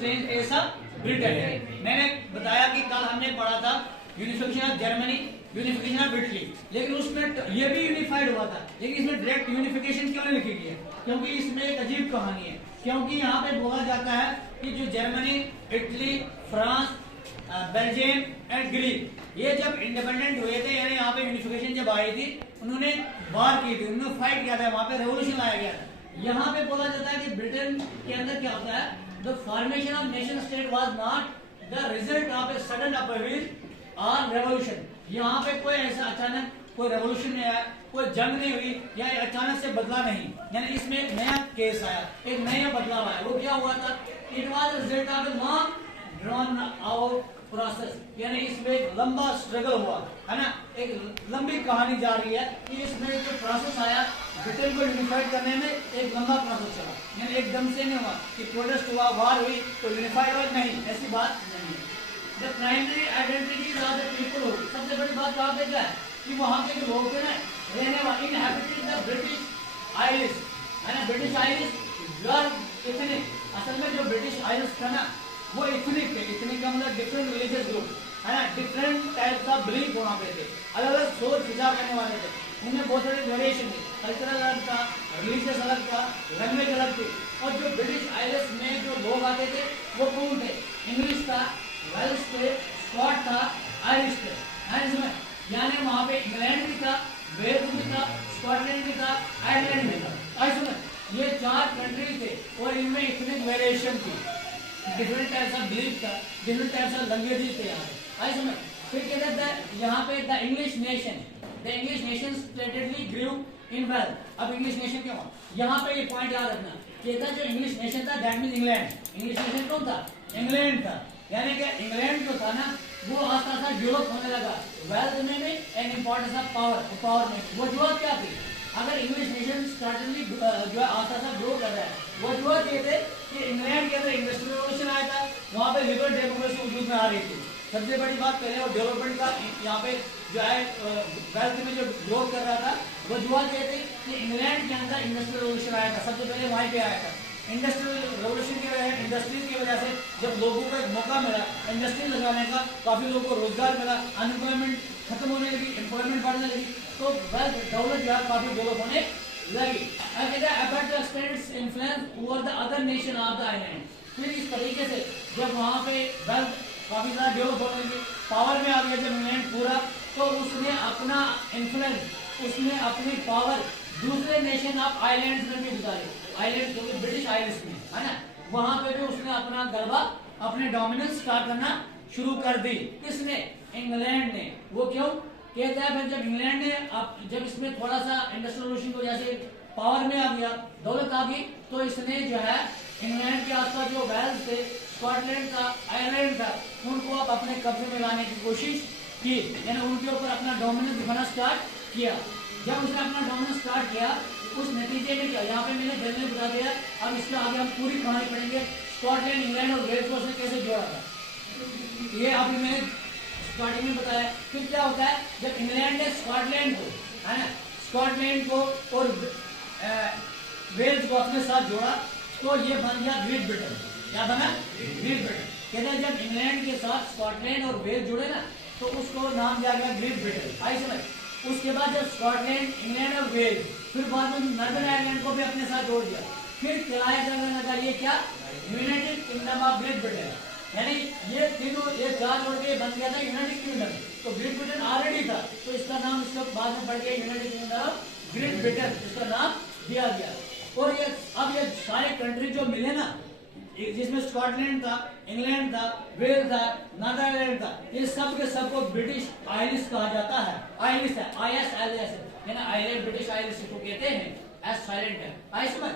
Strength as a Britain. मैंने बताया कि कल हमने पढ़ा था unification of Germany, unification of Italy, लेकिन उसमें ये भी यूनिफाइड हुआ था, लेकिन इसमें डायरेक्ट यूनिफिकेशन क्यों नहीं लिखी गई है? क्योंकि इसमें एक अजीब कहानी है। क्योंकि यहाँ पे बोला जाता है कि जो Germany, Italy, France, Belgium and Greek, ये जब इंडिपेंडेंट हुए थे, यानी यहाँ पे यूनिफिकेशन जब आई थी, उन्होंने वार की थी, उन्होंने फाइट किया था, वहां पे रेवोल्यूशन लाया गया था। यहाँ पे बोला जाता है कि ब्रिटेन के अंदर क्या होता है, the formation of nation state was not the result of a sudden upheaval or revolution. यहाँ पे कोई ऐसा अचानक कोई रेवोल्यूशन नहीं आया, कोई जंग नहीं हुई, या अचानक से बदला नहीं, यानी इसमें एक नया केस आया, एक नया बदलाव आया। वो क्या हुआ था? It was result of a long drawn out process, यानी इसमें एक लंबा स्ट्रगल हुआ है ना, एक लंबी कहानी जा रही है कि इसमें जो प्रोसेस आया ब्रिटेन को यूनिफाइड करने में, एक लंबा प्रोसेस चला, यानी एकदम से नहीं हुआ कि प्रोटेस्ट हुआ, वार हुई तो यूनिफाइड हुआ, नहीं, ऐसी बात नहीं है। The primary identities of the people हो, सबसे बड़ी बात वहां पे क्या है कि वहां के जो लोग थे ना, रहने वाले इनहैबिटेड द ब्रिटिश आइलिश, है ना, ब्रिटिश आइलिश इथनिक, असल में जो ब्रिटिश आइलिश था ना, वो इथनिक थे। इथनिक का मतलब डिफरेंट रिलीजियस ग्रुप, है ना, डिफरेंट टाइप्स ऑफ बिलीफ वहां पे थे, अलग अलग सोच विचार करने वाले थे, उनमें बहुत सारे वेरिएशन थे, कल्चरल अलग था, रिलीजियस अलग था, लैंग्वेज अलग थी। और जो ब्रिटिश आइलिश में जो लोग आते थे वो कौन थे? इंग्लिश था, वेल्स थे, स्कॉट था, आयरिश थे, है इसमें, यानी वहां पे इंग्लैंड भी था, वेल्स भी था, स्कॉटलैंड भी था, आयरलैंड भी था, इसमें ये 4 कंट्री थे और इनमें इतनी वेरिएशन थी, डिफरेंट टाइप्स ऑफ बिलीफ था, डिफरेंट टाइप्स ऑफ लैंग्वेजेस थे यहाँ पे, आई समझ। फिर कहते हैं यहाँ पे the English nation stately grew in wealth. अब इंग्लिश नेशन क्यों? यहाँ पे ये पॉइंट याद रखना, कहता जो इंग्लिश नेशन था that mean England. English nation कौन था? इंग्लैंड था, यानी कि इंग्लैंड जो था ना वो आस्ता आस्ता डेवलप होने लगा, वेल्थ में भी एंड इम्पोर्टेंस ऑफ पावर में। वो जो क्या थी, अगर इंग्लिश नेशन स्टार्टिंगली जो है आस्ता आस्ता ग्रो कर रहा है, वो जो ये थे कि इंग्लैंड के अंदर इंडस्ट्रियल रेवोल्यूशन आया था, वहां पे लिबरल डेमोक्रेसी वजूद में आ रही थी। सबसे बड़ी बात पहले और डेवलपमेंट का यहाँ पे जो है वेल्थ में जो ग्रोथ कर रहा था, वो जो ये थे कि इंग्लैंड के अंदर इंडस्ट्रियल रेवोल्यूशन आया था, सबसे पहले वहीं पे आया था। इंडस्ट्रियल रेवोल्यूशन की वजह से, इंडस्ट्रीज की वजह से जब लोगों को एक मौका मिला इंडस्ट्री लगाने का, काफी लोगों को रोजगार मिला, अनएम्प्लॉयमेंट खत्म होने लगी, एम्प्लॉयमेंट बढ़ने लगी, तो वेल्थ दौलत जो है काफी डेवलप होने लगी। Influence over the other nation of the island. फिर इस तरीके से जब वहां पे वेल्थ काफी ज्यादा डेवलप होने लगी, पावर में आ गया जब इंग्लैंड पूरा, तो उसने अपना इन्फ्लुएंस, उसने अपनी पावर दूसरे नेशन ऑफ आइलैंड्स में भी गुजारी। आइलैंड जो कि ब्रिटिश आइलैंड्स में है ना, वहां पे भी उसने अपना गलबा, अपने डोमिनेंस स्टार्ट करना शुरू कर दी। किसने? इंग्लैंड ने। वो क्यों कहता है? फिर जब इंग्लैंड ने जब इसमें थोड़ा सा इंडस्ट्रियल रेवोल्यूशन की वजह से पावर में आ गया, दौलत आ गई, तो इसने जो है इंग्लैंड के आसपास जो वेल्स थे, स्कॉटलैंड था, आयरलैंड था, उनको आप अपने कब्जे में लाने की कोशिश की, यानी उनके ऊपर अपना डोमिनेंस दिखाना स्टार्ट किया। जब उसने अपना डोमिनेंस स्टार्ट किया, उस नतीजे में क्या, यहाँ पे मैंने जल्दी बता दिया, अब इसके आगे हम पूरी कहानी पढ़ेंगे, स्कॉटलैंड, इंग्लैंड और वेल्स को उसने कैसे जोड़ा था, ये अभी मैंने स्टार्टिंग में बताया। फिर क्या होता है, जब इंग्लैंड ने स्कॉटलैंड को, है ना, स्कॉटलैंड को और वेल्स को अपने साथ जोड़ा, तो ये बन गया ग्रेट ब्रिटेन। क्या बना? Great Britain. कहते हैं जब इंग्लैंड के साथ स्कॉटलैंड और वेल्स जुड़े ना, तो उसको नाम दिया गया ग्रेट ब्रिटेन। आई समझ। उसके बाद जब स्कॉटलैंड, इंग्लैंड और वेल्स, फिर बाद में नॉर्दर्न आयरलैंड को भी अपने साथ जोड़ दिया, फिर किराया जाने लगा ये क्या, United kingdom of great Britain. यानी ये तीनों, ये 4 जोड़ के बन गया था यूनाइटेड किंगडम। तो ग्रेट ब्रिटेन ऑलरेडी था, तो इसका नाम इसका बाद में पड़ गया United kingdom of great Britain, इसका नाम दिया गया। और ये अब ये सारे कंट्री जो मिले ना, जिसमें स्कॉटलैंड था, इंग्लैंड था, वेल्स था, नॉर्दर्न आयरलैंड था, ये सब के सबको ब्रिटिश आइलिश कहा जाता है। आइलिश है, ISLS, यानी आइलैंड, ब्रिटिश आइलिश को कहते हैं, एस साइलेंट है। आई समझ।